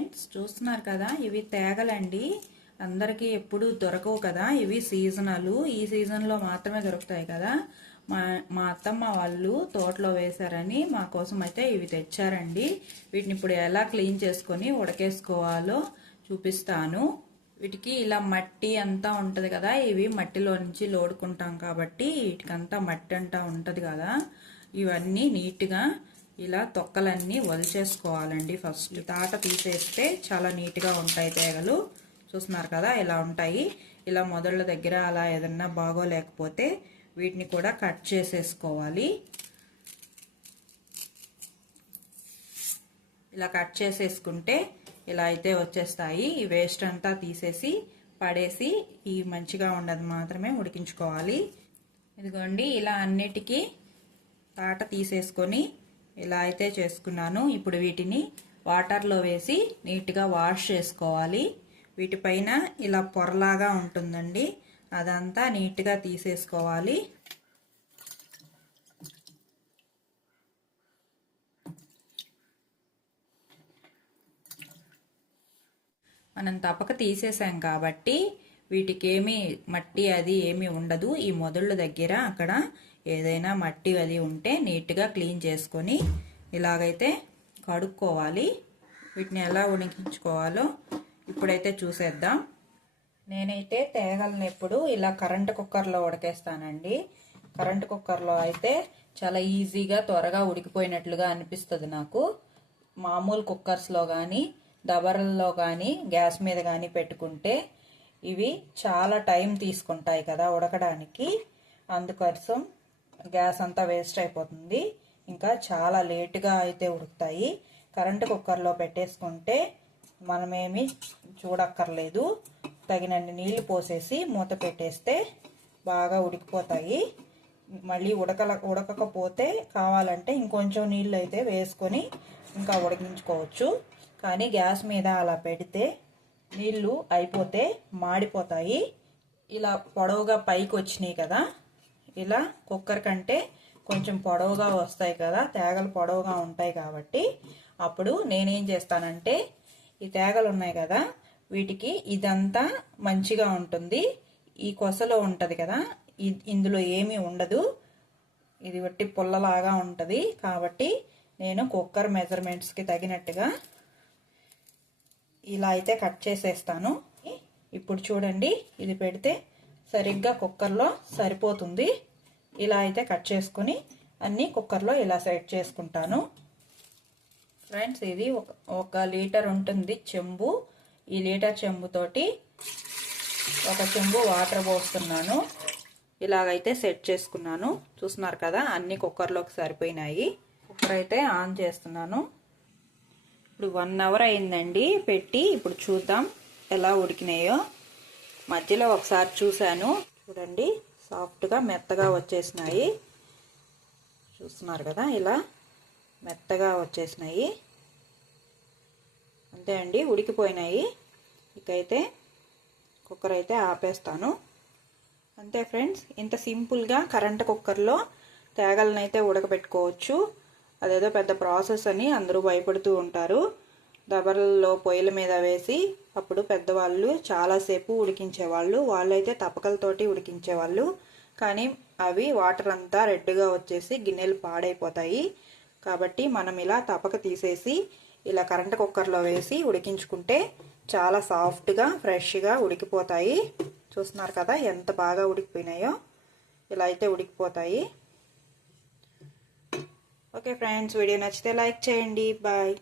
Friends చూస్తున్నారు కదా ఇవి తేగలండి. అందరికీ ఎప్పుడు దొరకవు కదా ఇవి సీజనల్. ఈ సీజన్లో మాత్రమే దొరుకుతాయి కదా. మా మా అత్తమ్మ వాళ్ళు తోటలో వేశారని మా కోసం అయితే ఇవి తెచ్చారండి. వీటిని ఇప్పుడు ఎలా క్లీన్ చేసుకొని ఉడకేసుకోవాలో చూపిస్తాను. వీటికి ఇలా మట్టి అంతా ఉంటుంది కదా ఇవి మట్టిలో నుంచి లోడుకుంటాం కాబట్టి వీటికంతా మట్టి అంతా ఉంటుంది కదా. ఇవన్నీ నీట్గా ఇలా తొక్కలన్నీ వలిచేసుకోవాలండి ఫస్ట్. తాట తీసేస్తే చాలా నీట్గా ఉంటాయి తేగలు. చూస్తున్నారు కదా ఇలా ఉంటాయి. ఇలా మొదళ్ళ దగ్గర అలా ఏదన్నా బాగోలేకపోతే వీటిని కూడా కట్ చేసేసుకోవాలి. ఇలా కట్ చేసేసుకుంటే ఇలా అయితే వచ్చేస్తాయి. ఈ వేస్ట్ అంతా తీసేసి పడేసి ఈ మంచిగా ఉండదు మాత్రమే ఉడికించుకోవాలి. ఇదిగోండి ఇలా అన్నిటికీ తాట తీసేసుకొని ఇలా అయితే చేసుకున్నాను. ఇప్పుడు వీటిని వాటర్లో వేసి నీట్గా వాష్ చేసుకోవాలి. వీటిపైన ఇలా పొరలాగా ఉంటుందండి. అదంతా నీట్గా తీసేసుకోవాలి. మనం తప్పక తీసేసాం కాబట్టి వీటికి ఏమి మట్టి అది ఏమి ఉండదు. ఈ మొదళ్ళ దగ్గర అక్కడ ఏదైనా మట్టి అది ఉంటే నీట్గా క్లీన్ చేసుకొని ఇలాగైతే కడుక్కోవాలి. వీటిని ఎలా ఉడికించుకోవాలో ఇప్పుడైతే చూసేద్దాం. నేనైతే తేగలను ఎప్పుడు ఇలా కరెంటు కుక్కర్లో ఉడకేస్తానండి. కరెంటు కుక్కర్లో అయితే చాలా ఈజీగా త్వరగా ఉడికిపోయినట్లుగా అనిపిస్తుంది నాకు. మామూలు కుక్కర్స్లో కానీ దబరల్లో కానీ గ్యాస్ మీద కానీ పెట్టుకుంటే ఇవి చాలా టైం తీసుకుంటాయి కదా ఉడకడానికి. అందుకోసం గ్యాస్ అంతా వేస్ట్ అయిపోతుంది. ఇంకా చాలా లేటుగా అయితే ఉడుకుతాయి. కరెంటు కుక్కర్లో పెట్టేసుకుంటే మనమేమి చూడక్కర్లేదు. తగినన్ని నీళ్ళు పోసేసి మూత పెట్టేస్తే బాగా ఉడికిపోతాయి. మళ్ళీ ఉడకల ఉడకకపోతే కావాలంటే ఇంకొంచెం నీళ్ళు అయితే వేసుకొని ఇంకా ఉడికించుకోవచ్చు. కానీ గ్యాస్ మీద అలా పెడితే నీళ్ళు అయిపోతే మాడిపోతాయి. ఇలా పొడవుగా పైకి వచ్చినాయి కదా. ఇలా కుక్కర్ కంటే కొంచెం పొడవుగా వస్తాయి కదా. తేగలు పొడవుగా ఉంటాయి కాబట్టి అప్పుడు నేనేం చేస్తానంటే ఈ తేగలు ఉన్నాయి కదా వీటికి ఇదంతా మంచిగా ఉంటుంది. ఈ కొసలో ఉంటుంది కదా ఇందులో ఏమీ ఉండదు. ఇది వట్టి పుల్లలాగా ఉంటుంది కాబట్టి నేను కుక్కర్ మెజర్మెంట్స్కి తగినట్టుగా ఇలా అయితే కట్ చేసేస్తాను. ఇప్పుడు చూడండి ఇది పెడితే సరిగ్గా కుక్కర్లో సరిపోతుంది. ఇలా అయితే కట్ చేసుకుని అన్నీ కుక్కర్లో ఇలా సెట్ చేసుకుంటాను. ఫ్రెండ్స్ ఇది ఒక ఒక లీటర్ ఉంటుంది చెంబు. ఈ లీటర్ చెంబుతోటి ఒక చెంబు వాటర్ పోస్తున్నాను. ఇలాగైతే సెట్ చేసుకున్నాను. చూస్తున్నారు కదా అన్ని కుక్కర్లోకి సరిపోయినాయి. కుక్కర్ అయితే ఆన్ చేస్తున్నాను. ఇప్పుడు వన్ అవర్ అయిందండి. పెట్టి ఇప్పుడు చూద్దాం ఎలా ఉడికినాయో. మధ్యలో ఒకసారి చూశాను. చూడండి సాఫ్ట్గా మెత్తగా వచ్చేసినాయి. చూస్తున్నారు కదా ఇలా మెత్తగా వచ్చేసినాయి. అంతే అండి ఉడికిపోయినాయి. ఇకైతే కుక్కర్ అయితే ఆపేస్తాను. అంతే ఫ్రెండ్స్ ఇంత సింపుల్గా కరెంట్ కుక్కర్లో తేగలనైతే ఉడకబెట్టుకోవచ్చు. అదేదో పెద్ద ప్రాసెస్ అని అందరూ భయపడుతూ ఉంటారు. దబరల్లో పొయ్యిల మీద వేసి అప్పుడు పెద్దవాళ్ళు చాలాసేపు ఉడికించేవాళ్ళు. వాళ్ళైతే తపకలతోటి ఉడికించేవాళ్ళు. కానీ అవి వాటర్ అంతా రెడ్గా వచ్చేసి గిన్నెలు పాడైపోతాయి. కాబట్టి మనం ఇలా తపక తీసేసి ఇలా కరెంట్ కుక్కర్లో వేసి ఉడికించుకుంటే చాలా సాఫ్ట్గా ఫ్రెష్గా ఉడికిపోతాయి. చూస్తున్నారు కదా ఎంత బాగా ఉడికిపోయినాయో. ఇలా అయితే ఉడికిపోతాయి. ఓకే ఫ్రెండ్స్ వీడియో నచ్చితే లైక్ చేయండి. బాయ్.